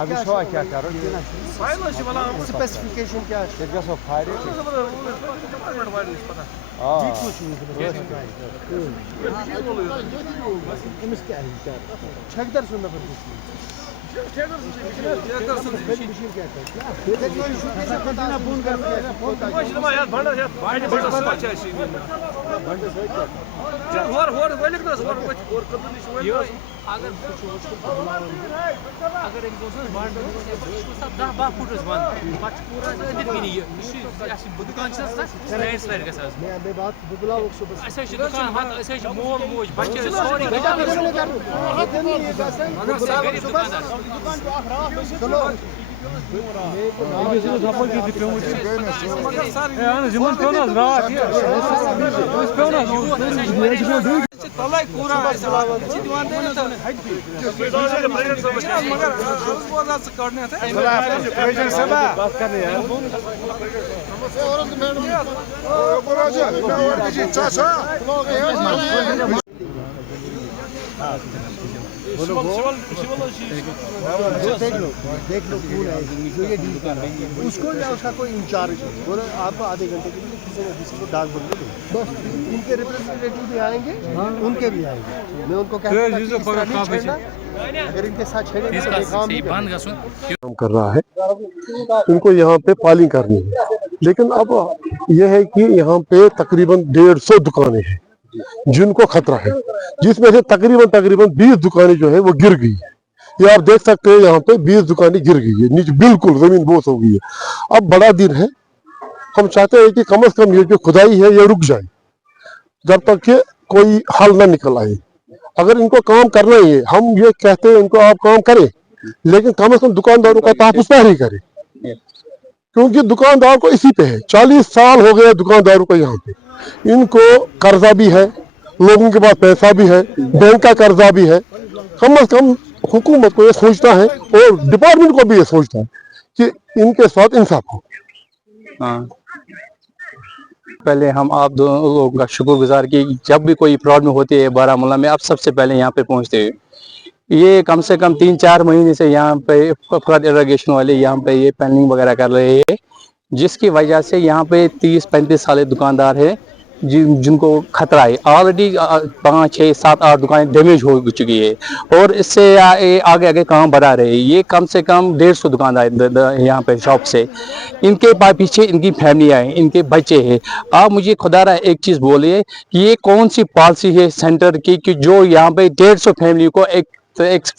अभी शो क्या करो स्पेसिफिकेशन क्या है फायर छकदर सुन अगर एक दह बह फुट बंद पूरा दुकान दुकान मोल मोज बच्चे देख लो कौन है जो ये डील कर रहा है उसको या उसका कोई इंचार्ज बोलो आपको आधे घंटे के लिए किसी को डाक बदलो बस इनके रिप्रेजेंटेटिव भी आएंगे उनके भी आएंगे मैं उनको कहता हूं अगर इनके साथ छेड़ेंगे तो काम कर रहा है इनको यहाँ पे पालिंग करनी है लेकिन अब यह है कि यहाँ पे तकरीबन 150 दुकानें हैं जिनको खतरा है जिसमें से तकरीबन 20 दुकानें जो है वो गिर गई है। ये आप देख सकते हैं यहाँ पे 20 दुकानें गिर गई है नीचे बिल्कुल जमीन बोस हो गई है। अब बड़ा दिन है हम चाहते हैं कि कम से कम ये जो खुदाई है ये रुक जाए जब तक कि कोई हल ना निकल आए। अगर इनको काम करना ही है हम ये कहते हैं इनको आप काम करें लेकिन कम से कम दुकानदारों का तहफ़्फ़ुज़ पहले ही करें क्योंकि दुकानदार को इसी पे है 40 साल हो गए दुकानदारों को यहाँ पे इनको कर्जा भी है लोगों के पास पैसा भी है बैंक का कर्जा भी है। कम से कम हुकूमत को ये सोचता है और डिपार्टमेंट को भी ये सोचता है कि इनके साथ इंसाफ हो। पहले हम आप दोनों लोगों का शुक्रगुजार कि जब भी कोई प्रॉब्लम होती है बारामूला में आप सबसे पहले यहाँ पे पहुँचते हैं। ये कम से कम 3-4 महीने से यहाँ पे फ्लड इरिगेशन वाले यहाँ पे ये पैनलिंग वगैरह कर रहे हैं जिसकी वजह से यहाँ पे 30-35 साल दुकानदार हैं जिनको खतरा है। ऑलरेडी 5-6-7-8 दुकानें डैमेज हो चुकी है और इससे आगे आगे काम बढ़ा रहे हैं। ये कम से कम 150 दुकानदार यहाँ पे शॉप से इनके पीछे इनकी फैमिलियाँ हैं इनके बच्चे हैं। आप मुझे खुदारा एक चीज़ बोलिए कि ये कौन सी पॉलिसी है सेंटर की कि जो यहाँ पे 150 फैमिली को एक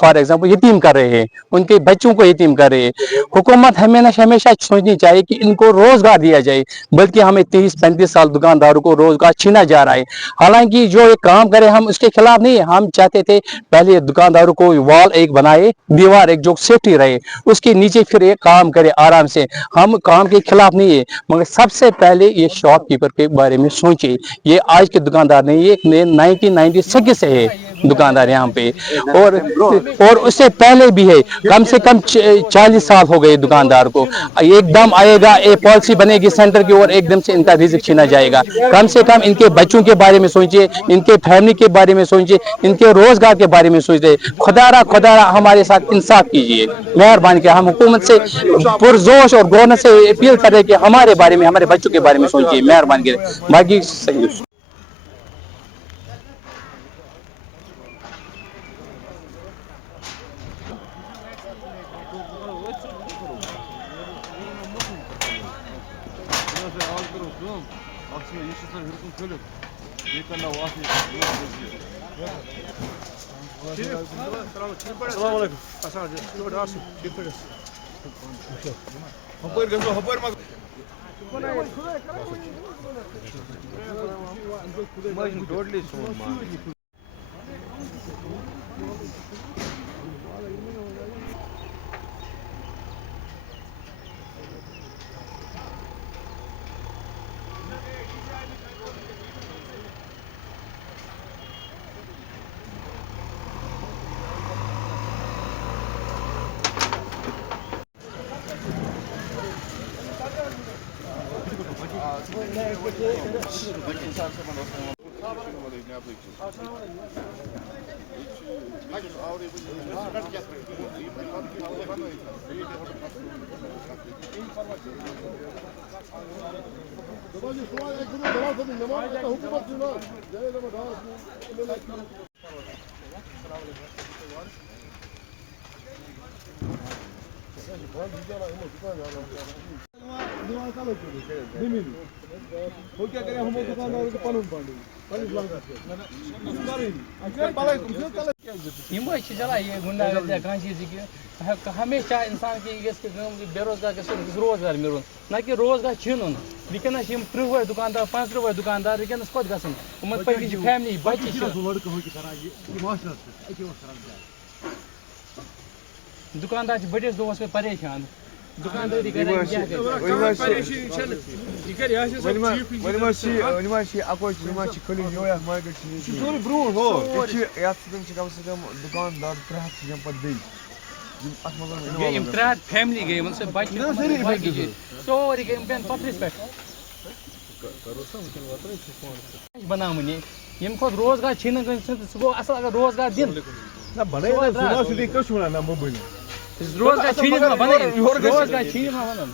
फॉर एग्जाम्पल यतीम कर रहे हैं उनके बच्चों को यतीम कर रहे हैं। हुकूमत हमेशा सोचनी चाहिए कि इनको रोजगार दिया जाए बल्कि हमें 30-35 साल दुकानदारों को रोजगार छीना जा रहा है। हालांकि जो ये काम करे हम उसके खिलाफ नहीं है हम चाहते थे पहले दुकानदारों को वॉल एक बनाए दीवार एक जो सेफ्टी रहे उसके नीचे फिर ये काम करे आराम से। हम काम के खिलाफ नहीं है मगर सबसे पहले ये शॉपकीपर के बारे में सोचे। ये आज के दुकानदार नहीं ये 1996 से है दुकानदार यहाँ पे और उससे पहले भी है कम से कम 40 साल हो गए दुकानदार को। एकदम आएगा ये पॉलिसी बनेगी सेंटर की और एकदम से इनका रिस्क छीना जाएगा। कम से कम इनके बच्चों के बारे में सोचिए इनके फैमिली के बारे में सोचिए इनके रोजगार के बारे में सोचिए। खुदारा हमारे साथ इंसाफ कीजिए मेहरबानी के। हम हुकूमत से पुरजोश और गवर्नर से अपील कर रहे हैं कि हमारे बारे में हमारे बच्चों के बारे में सोचिए मेहरबानी के। बाकी सही हमेशा इंसान की बेरोजगार रोजगार मिलून ना कि रोजगार छिनुन वनकस 30 दुकानदार 35 दुकानदार वनकस कत गसन फैमिली बच्चे दुकानदार बड़िस दोस पे परेशान दुकानदारी दुकानदार फैमिली गई बच्चे सोरी गई पथरस पे बनावन यम खुद रोजगार छीन सह गो असल अगर रोजगार दिन रोजगार छीन रोजगार छीन वन